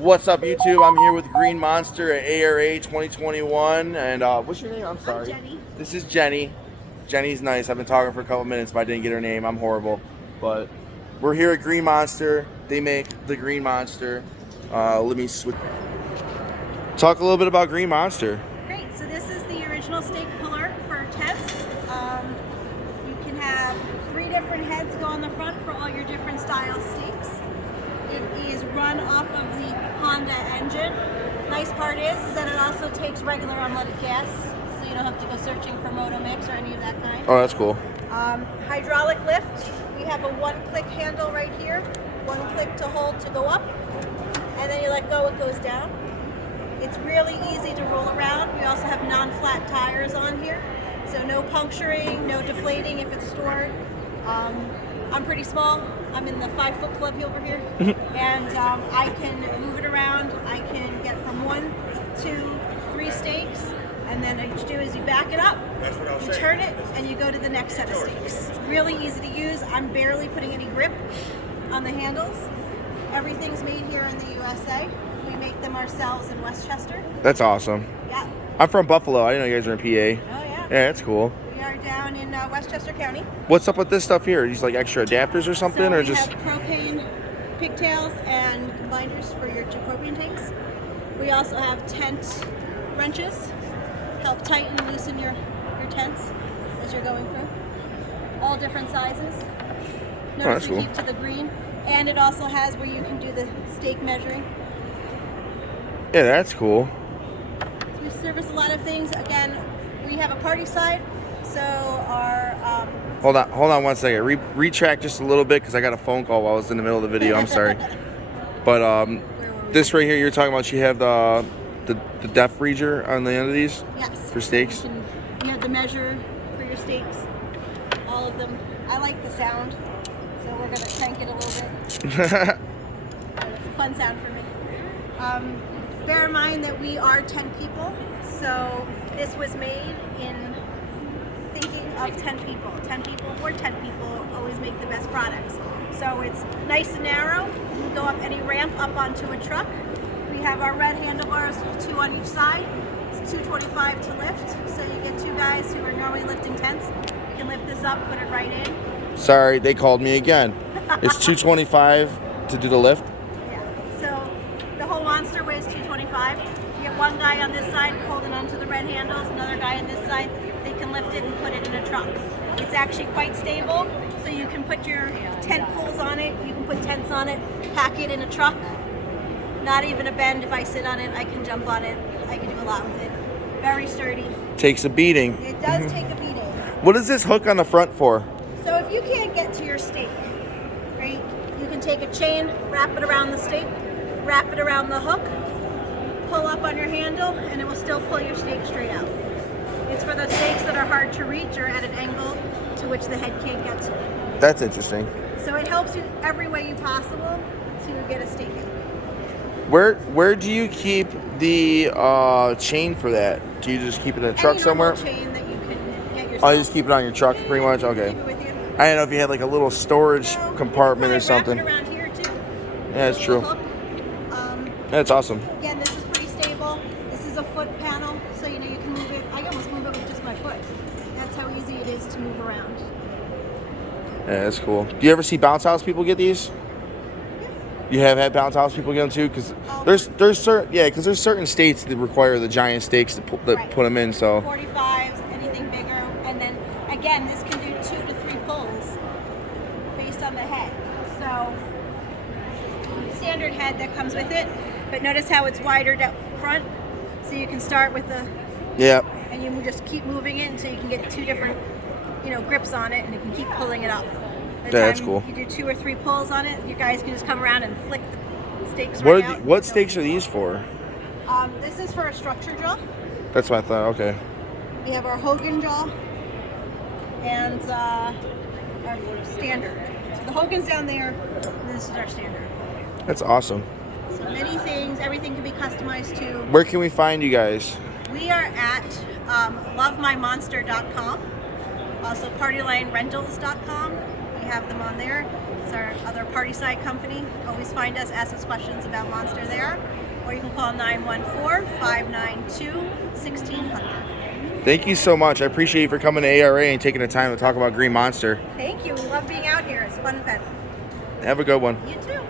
What's up, YouTube? I'm here with Green Monster at ARA 2021. And what's your name? I'm sorry. I'm Jenny. This is Jenny. Jenny's nice. I've been talking for a couple minutes, but I didn't get her name. I'm horrible. But we're here at Green Monster. They make the Green Monster. Let me switch. Talk a little bit about Green Monster. Great. So this is the original stake puller for tents. You can have 3 different heads go on the front for all your different style stakes. It is run off of the Honda engine. Nice part is that it also takes regular unleaded gas, so you don't have to go searching for Motomix or any of that kind. Oh, that's cool. Hydraulic lift. We have a 1-click handle right here. 1 click to hold to go up, and then you let go, it goes down. It's really easy to roll around. We also have non-flat tires on here, so no puncturing, no deflating if it's stored. I'm pretty small. I'm in the 5-foot club over here, and I can move it around. I can get from 1, 2, 3 stakes, and then what you do is you back it up, you turn it, and you go to the next set of stakes. Really easy to use. I'm barely putting any grip on the handles. Everything's made here in the USA. We make them ourselves in Westchester. That's awesome. Yeah. I'm from Buffalo. I didn't know you guys were in PA. Oh yeah. Yeah, that's cool. We are down in Westchester County. What's up with this stuff here? These like extra adapters or something, So or we just? have propane pigtails and combiners for your 2 propane tanks. We also have tent wrenches, help tighten and loosen your tents as you're going through. All different sizes. Notice we keep to the green, and it also has where you can do the stake measuring. Yeah, that's cool. We service a lot of things. Again, we have a party side, so our Hold on 1 second. Retract just a little bit because I got a phone call while I was in the middle of the video. I'm sorry. But this right here, you're talking about. You have the depth reader on the end of these. Yes. For stakes. You have the measure for your stakes. All of them. I like the sound, so we're gonna crank it a little bit. It's a fun sound for me. Bear in mind that we are 10 people, so this was made in thinking of 10 people. 10 people for 10 people always make the best products. So it's nice and narrow. You can go up any ramp up onto a truck. We have our red handlebars, 2 on each side. It's $225 to lift, so you get 2 guys who are normally lifting tents. You can lift this up, put it right in. Sorry, they called me again. It's $225 to do the lift. Yeah. So the whole monster weighs $225. You get 1 guy on this side holding onto the red handles, another guy on this side. They can lift it and put it in a truck. It's actually quite stable, so you can put your tent poles on it. You can put tents on it, pack it in a truck. Not even a bend. If I sit on it, I can jump on it. I can do a lot with it. Very sturdy. Takes a beating. It does take a beating. What is this hook on the front for? So if you can't get to your stake, right, you can take a chain, wrap it around the stake, wrap it around the hook, pull up on your handle, and it will still pull your stake straight out. It's for those stakes that are hard to reach or at an angle to which the head can't get to. That's interesting. So it helps you every way you possible to get a stake in. Where do you keep the chain for that? Do you just keep it in a truck somewhere? Chain that you can get yourself. Oh, you just keep it on your truck, pretty much. Okay. Keep it with you. I didn't know if you had like a little storage compartment or something. Wrap it around here too. Yeah, that's true. Hook. That's awesome. Again, this is pretty stable. This is a foot panel, so you know you can move it. I can almost move it with just my foot. That's how easy it is to move around. Yeah, that's cool. Do you ever see bounce house people get these? You have had bounce house people get them too, because there's certain states that require the giant stakes to put them in. So 45s, anything bigger, and then again, this can do 2 to 3 pulls based on the head. So standard head that comes with it, but notice how it's wider down front, so you can start with the and you just keep moving it until you can get 2 different grips on it, and you can keep pulling it up. That's cool. You do 2 or 3 pulls on it, you guys can just come around and flick the stakes right out. What stakes are these for? This is for a structure jaw. That's what I thought. Okay. We have our Hogan jaw and our standard. So the Hogan's down there, and this is our standard. That's awesome. So many things, everything can be customized to. Where can we find you guys? We are at lovemymonster.com, also partylinerentals.com. We have them on there. It's our other party side company. Always find us, ask us questions about Monster there. Or you can call 914-592-1600. Thank you so much. I appreciate you for coming to ARA and taking the time to talk about Green Monster. Thank you. We love being out here. It's fun and fun. Have a good one. You too.